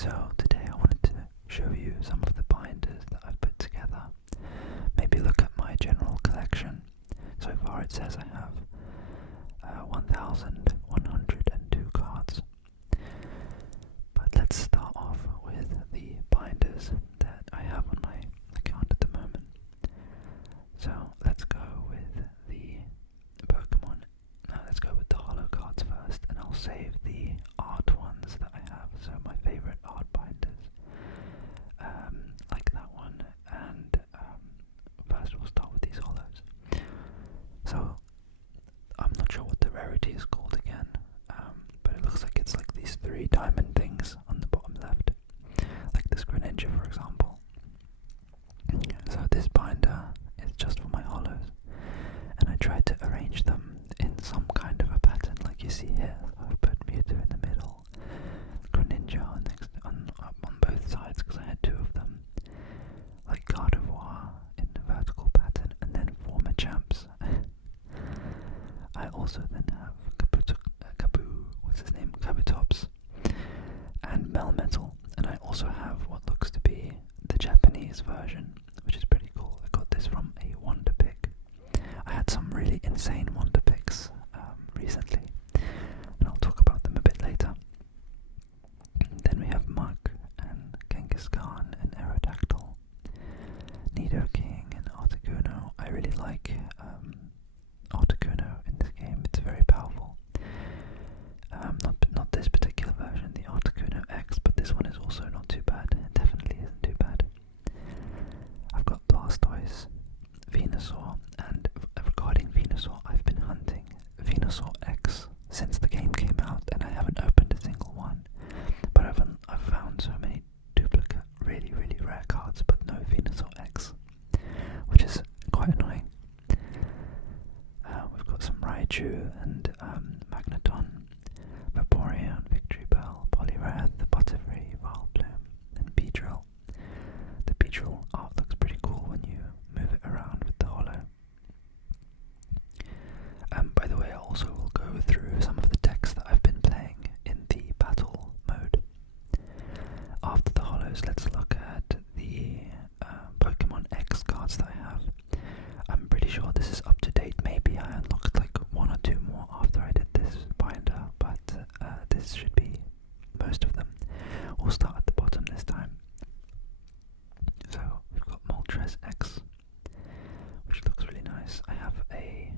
So today I wanted to show you some of the binders that I've put together. Maybe look at my general collection. So far it says I have 1,102 cards. But let's start off with the binders that I have on my account at the moment. So let's go with the Pokemon. Let's go with the holo cards first, and I'll save the art ones that I have. So my favorite art binders, like that one. And first we'll start with these holos. So I'm not sure what the rarity is called again, but it looks like it's like these 3 diamond things on the bottom left, like this Greninja for example. So this binder is just for my holos, and I tried to arrange them in some kind of a pattern like you see here. So I've put Mewtwo in the middle, Greninja on both sides because I had 2 of them, like Gardevoir in the vertical pattern, and then 4 Machamps. I also then have Kabutops and Melmetal, and I also have what looks to be the Japanese version, which is pretty cool. I got this from a Wonder Pick. I had some really insane Wonder Picks recently, and I'll talk about them a bit later. Then we have Mug and Genghis Khan and Aerodactyl, Nidoking and Articuno. I really like Articuno in this game. It's very powerful. Not this particular version, the Articuno X, but this one is also not too bad. It definitely isn't too bad. I've got Blastoise, Venusaur, and regarding Venusaur, I've been hunting Venusaur X since the game came out, and I haven't opened a single one. But I've found so many duplicate, really, really rare cards, but no Venusaur X, which is quite annoying. We've got some Raichu and Magneton, Vaporeon, Victory Bell, Poliwrath, Butterfree, Vileplume, and Beedrill. The Beedrill art looks pretty cool when you move it around with the holo. By the way, I also will go through some of the decks that I've been playing in the battle mode. After the holos, let's look at the Pokemon X cards that I have. I'm pretty sure this is up to date. Maybe I unlocked like 1 or 2 more after I did this binder, but this should be most of them. We'll start at the bottom this time. So we've got Moltres X, which looks really nice. I have a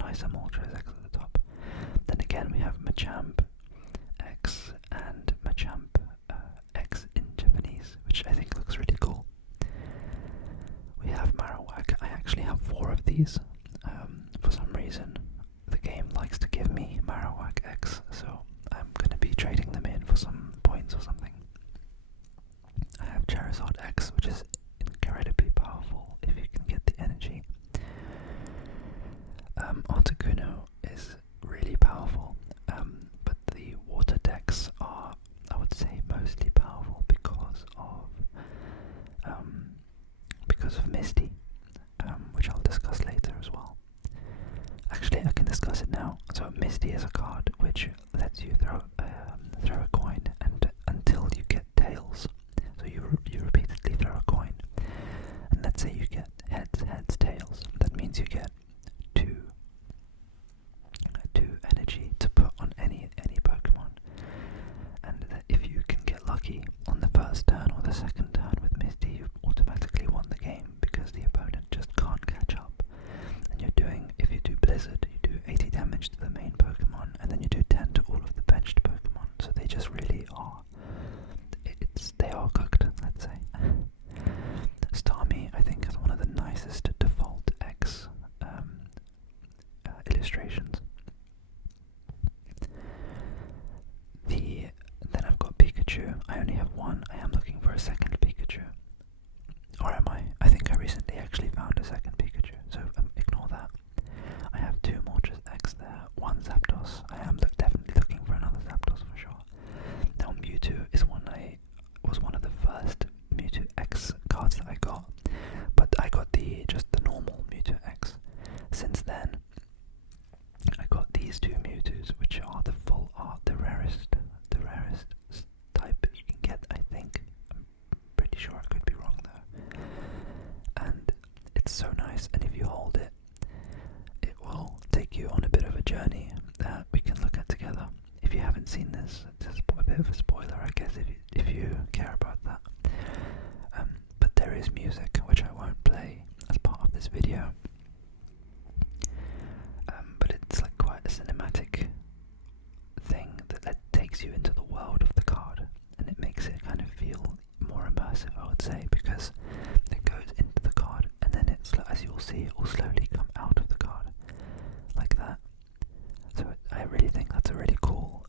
nicer Moltres X at the top. Then again we have Machamp X and Machamp X in Japanese, which I think looks really cool. We have Marowak. I actually have 4 of these. For some reason, the game likes to give me Marowak X, so I'm going to be trading them in for some points or something. I have Charizard X, which is incredibly powerful if you can get the energy. Articuno is really powerful, but the water decks are, I would say, mostly powerful because of Misty, which I'll discuss later as well. Actually, I can discuss it now. So Misty is a card which lets you throw a coin, and until you get tails. So you repeatedly throw a coin, and let's say you get heads, tails. That means you get 2 energy to put on any Pokemon. And that if you can get lucky on the first turn or the second turn with Misty, you've automatically won the game because the opponent just can't catch up. And if you do Blizzard, you do 80 damage to the main Pokemon, and then you do 10 to all of the benched Pokemon. So they just really are. They are cooked, let's say. Starmie, I think, is one of the nicest default X illustrations. Then I've got Pikachu. I only have 1. I am looking for a second Pikachu. Or am I? I think I recently actually found a second Pikachu, so ignore that. I have 2 Moltres X there, 1 Zapdos. I am definitely looking for another Zapdos for sure. Now Mewtwo was one of the first Mewtwo X cards that I got, but I got just the normal Mewtwo X. Since then, I got these 2 Mewtwo's, which are the full art, the rarest type seen this, it's a bit of a spoiler, I guess, if you care about that. But there is music, which I won't play as part of this video. But it's like quite a cinematic thing that takes you into the world of the card, and it makes it kind of feel more immersive, I would say, because it goes into the card, and then it's, as you'll see, it will slowly come out of the card, like that. So I really think that's a really cool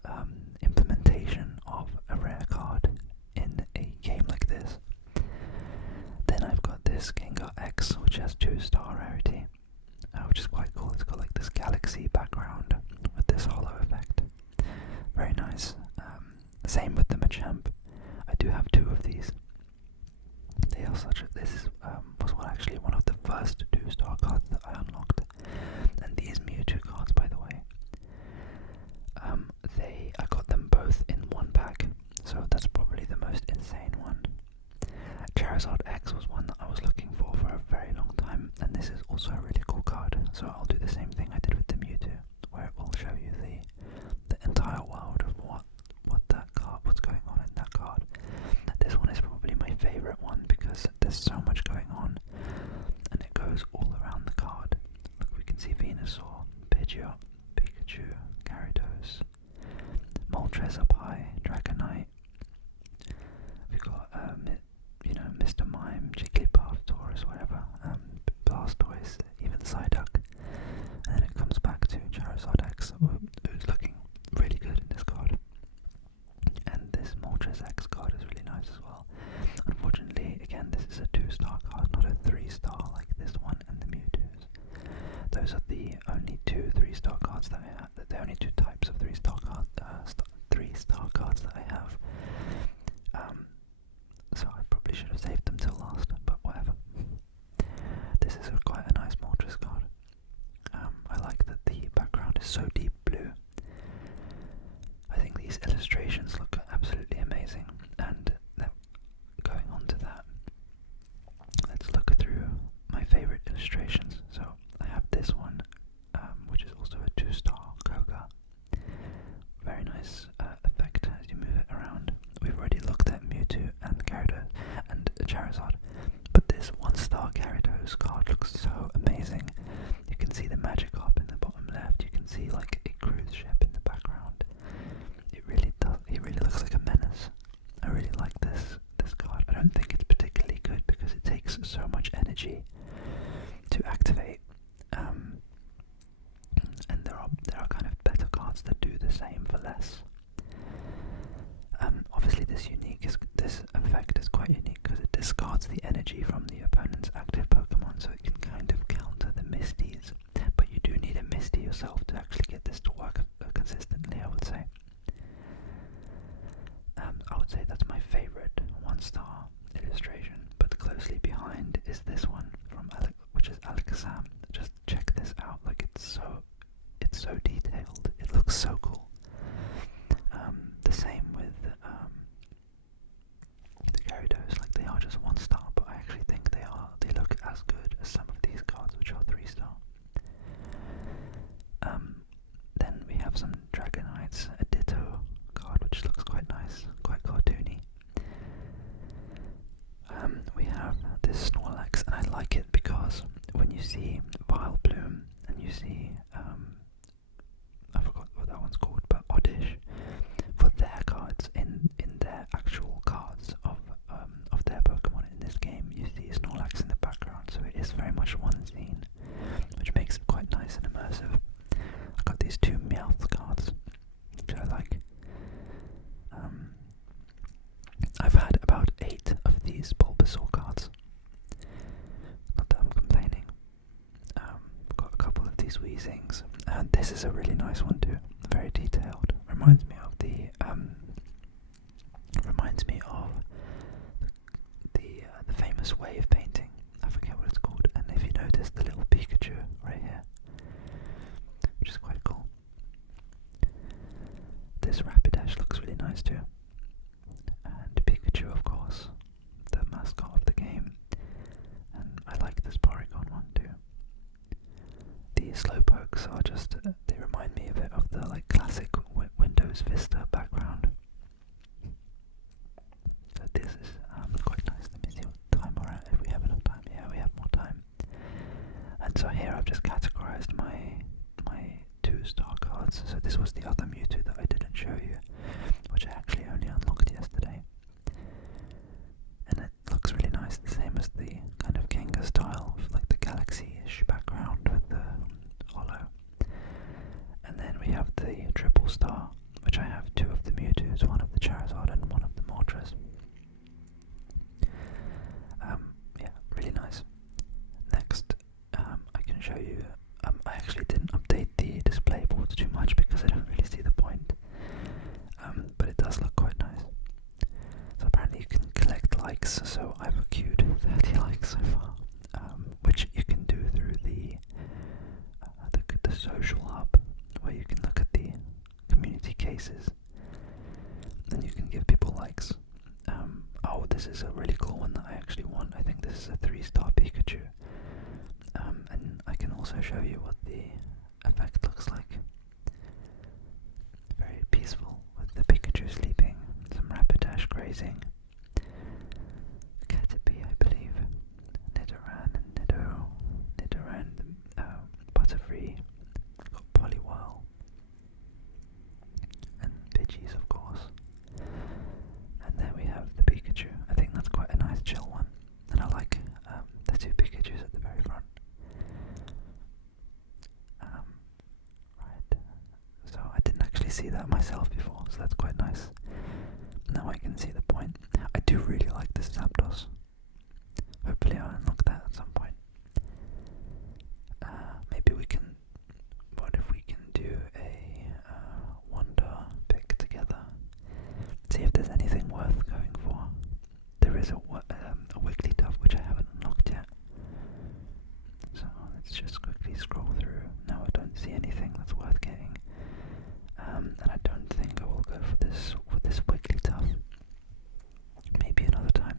implementation of a rare card in a game like this. Then I've got this Gengar X, which has 2-star rarity, which is quite cool. It's got like this galaxy background with this hollow effect. Very nice. Same with the Machamp. I do have 2 of these. They are this was actually one of the first 2-star cards that I unlocked. And these Mewtwo cards, by the way, I got them both in one pack, so that's probably the most insane one. Charizard X was one that I was looking for a very long time, and this is also a really cool card, so I'll do the same thing I did with the Mewtwo, where it will show you the entire world of what's going on in that card. This one is probably my favourite one because there's so much going on, and it goes all around the card. Look, we can see Venusaur, Pidgeot, Pikachu, Gyarados, Moltres up high, Dragonite. We've got Mr. Mime, Jigglypuff, Taurus, whatever, Blastoise, even Psyduck, and then it comes back to Charizard X, who's looking really good in this card. And this Moltres X card is really nice as well. Unfortunately, again, this is a 2-star card, not a 3-star like this one and the Mewtwo's. Those are the only 2 3-star cards that I have. The only 2 types of 3-star cards, 3-star cards that I have. So I probably should have saved them till last, but whatever. This is quite a nice Moltres card. I like that the background is so deep blue. I think these illustrations look absolutely amazing, and going on to that, let's look through my favourite illustrations. So I have this one, which is also a 2-star Koga. Very nice effect as you move it around. We've already looked at Mewtwo and Gyarados and Charizard, but this 1-star Gyarados card looks so amazing. You can see the Magikarp in the bottom left. You can see like a cruise ship in the background. It really looks like a menace. I really like this card. I don't think it's particularly good because it takes so much energy to activate. And there are kind of better cards that do the same for less. Obviously this effect is quite unique because it discards the energy from the opponent's active Pokemon, so it can kind of counter the Misties. But you do need a Misty yourself to actually get this to work consistently, I would say. I would say that's my favourite 1-star illustration, but closely behind is this one from which is Alakazam. Just check this out, like it's so detailed. It looks so cool. The same with the Gyarados, like they are just 1-star, but I actually think they look as good as some of these cards, which are 3-star. Then we have some Dragonites, a Ditto card, which looks quite nice, quite cartoony. We have this Snorlax, and I like it because when you see Vileplume and you see I forgot what that one's called, but Oddish, for their cards in their actual cards of their Pokemon in this game, you see Snorlax in the background, so it is very much one scene, which makes it quite nice and immersive. I got these 2 Meowth cards, which I like. I've had about 8 of these Bulbasaur cards. Not that I'm complaining. I've got a couple of these Weezings, and this is a really nice one too. Very detailed. Reminds me of the famous wave painting. I forget what it's called. And if you notice the little Pikachu right here, which is quite cool. This Rapidash looks really nice too. And Pikachu, of course, the mascot of the game. And I like this Porygon one too. The Slowpokes are just, they remind me a bit of the like classic Windows Vista background So here I've just categorized my 2-star cards. So this was the other Mewtwo that I didn't show you, which I actually only unlocked yesterday. And it looks really nice, the same as the kind of Gengar style, like the galaxy-ish background with the holo. And then we have the triple star, which I have 2 of the Mewtwo's, 1 of the Charizard and 1 of the Moltres. Yeah, really nice. Next, I can show you, I actually didn't update the display boards too much because I don't really see the point. But it does look quite nice. So apparently you can collect likes, so I've accrued 30 likes so far, which you can do through the social hub, where you can look at the community cases, and you can give people likes. Oh, this is a really cool one that I actually want. I think this is a 3-star Pikachu, and I can also show you what the effect looks like. Very peaceful, with the Pikachu sleeping, some Rapidash grazing, Caterpie, I believe, Nidoran and Nidoran, Butterfree, got Poliwhirl, and Pidgeys, of course. And then we have the Pikachu. I think that's quite a nice chill one, and I like the 2 Pikachus at the very front. Right, so I didn't actually see that myself before, so that's quite nice. Now I can see the point. I do really like this Zapdos. Hopefully I'll unlock that at some point. Maybe we can, what if we can do a wonder pick together? See if there's anything worth going for. There is a Wigglytuff which I haven't unlocked yet. So let's just quickly scroll through. No, I don't see anything that's worth getting. And I don't think I will go for this Wigglytuff. Maybe another time.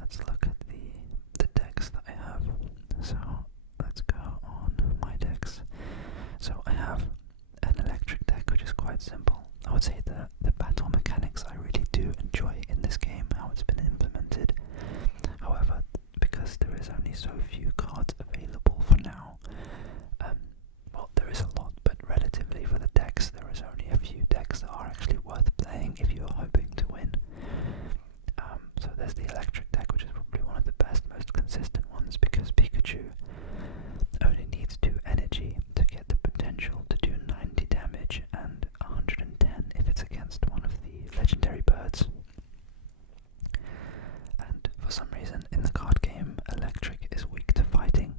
Let's look at the decks that I have. So let's go on my decks. So I have an electric deck which is quite simple. I would say the battle mechanics I really do enjoy in this game, how it's been implemented. However, because there is only so few cards available for now, well, there is a lot, but relatively for the decks, there is only a few decks that are actually worth playing if you are hoping to win. So there's the electric deck, which is probably one of the best, most consistent ones, because Pikachu only needs 2 energy to get the potential to do 90 damage and 110 if it's against one of the legendary birds. And for some reason in the card game, electric is weak to fighting.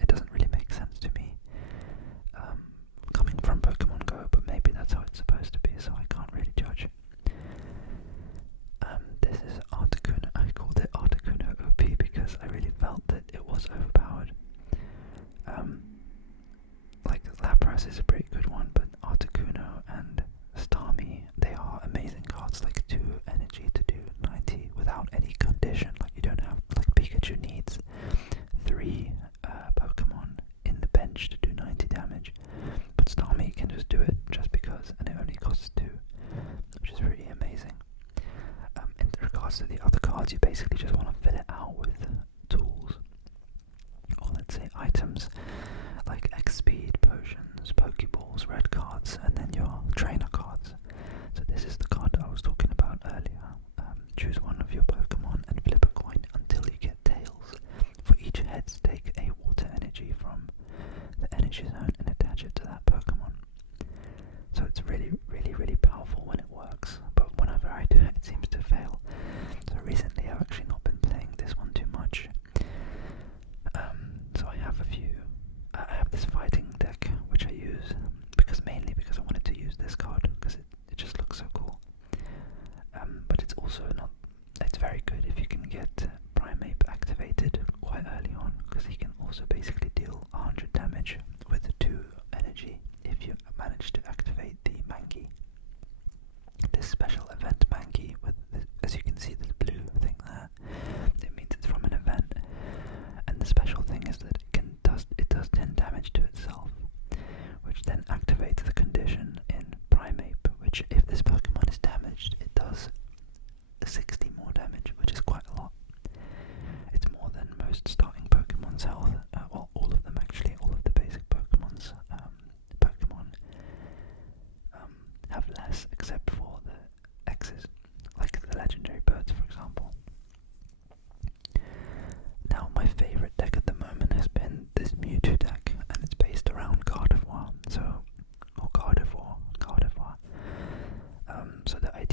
It doesn't really make sense to me, coming from Pokemon Go, but maybe that's how it's supposed to be, so I can't really judge. This is Articuno. I called it Articuno OP because I really felt that it was overpowered. Like Lapras is a pretty good one, but Articuno and Starmie, they are amazing cards, like 2 energy to do 90 without any condition. Like you don't have, like Pikachu needs 3 Pokemon in the bench to do 90 damage, but Starmie can just do it just because, and it only costs 2, which is really amazing. In regards to the other cards, you basically just want to fill it out with tools, or let's say items like X-Speed, potions, Pokeballs, red cards, and then your trainer cards. So this is the card that I was talking about earlier. Choose one of your Pokemon and flip a coin until you get tails. For each heads, take a water energy from the energy zone and attach it to that Pokemon. So it's really, really, really powerful when it works, but whenever I do it, it seems to fail. So recently I've actually not been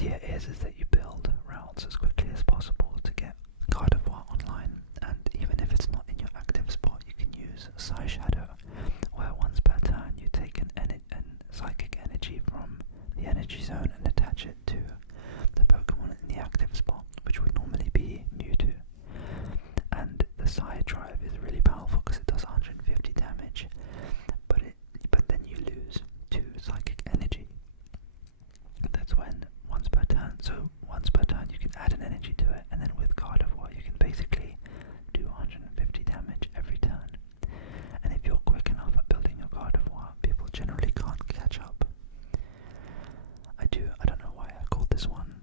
idea is that you build routes as quickly as possible to get Gardevoir online, and even if it's not in your active spot, you can use Psy Shadow, where once per turn you take an psychic energy from the energy zone and attach it to the Pokemon in the active spot, which would normally be Mewtwo. And the Psy Drive is really powerful because it does 150 damage, but then you lose 2 psychic energy. That's when once per turn you can add an energy to it, and then with Gardevoir you can basically do 150 damage every turn. And if you're quick enough at building your Gardevoir, people generally can't catch up. I don't know why I called this one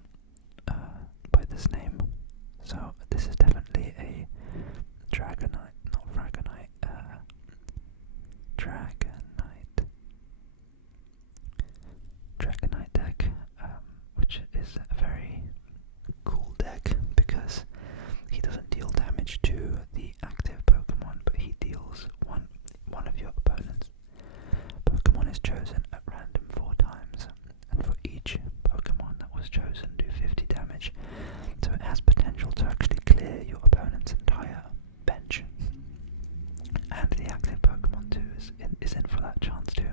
by this name. So this is definitely a Dragonite deck, which is a very cool deck because he doesn't deal damage to the active Pokemon, but he deals one of your opponent's Pokemon is chosen at random 4 times, and for each Pokemon that was chosen, do 50 damage. So it has potential to actually clear your opponent's entire bench. And the active Pokemon too is in for that chance too.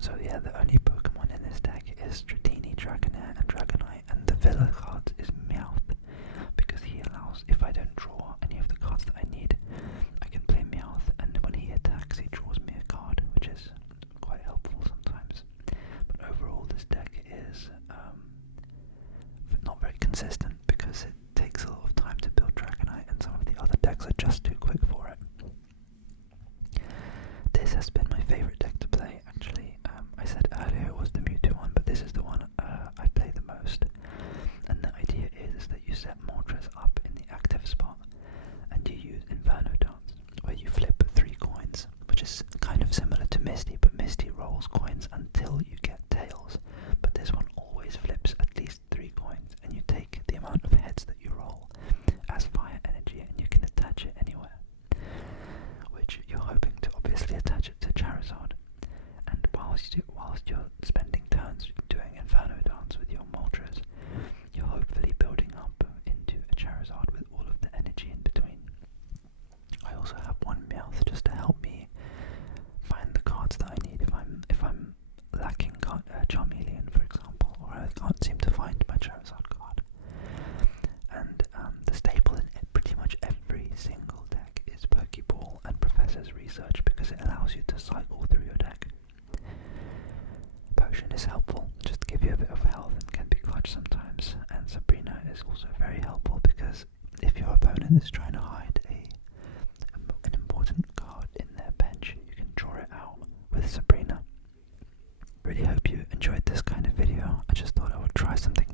So yeah, the only Pokemon in this deck is Dratini, Dragonair and Dragonite, and the filler cards is Meowth, because he allows, if I don't draw any of the cards that I need, I can play Meowth, and when he attacks he draws me a card, which is quite helpful sometimes. But overall this deck is not very consistent because it takes a lot of time to build Dragonite, and some of the other decks are just too quick for it. This has been my favourite deck to play, actually. I said earlier it was the Mewtwo one, but this is the one I play the most. And the idea is that you set Moltres up in the active spot, and you use Inferno Dance, where you flip 3 coins, which is kind of similar to Misty, but Misty rolls coins until you get tails. But this one always flips at least 3 coins, and you take the amount of heads that you roll as fire energy, and you can attach it anywhere, which you're hoping to obviously attach it to Charizard. And whilst you're spending turns doing Inferno Dance with your Moltres, you're hopefully building up into a Charizard with all of the energy in between. I also have one Meowth just to help me find the cards that I need if I'm lacking Charmeleon, for example, or I can't seem to find my Charizard card. And the staple in pretty much every single deck is Pokeball and Professor's Research, because it allows you to cycle through your deck. Potion is helpful, just to give you a bit of health, and can be clutch sometimes. And Sabrina is also very helpful because if your opponent is trying to hide an important card in their bench, you can draw it out with Sabrina. Really hope you enjoyed this kind of video. I just thought I would try something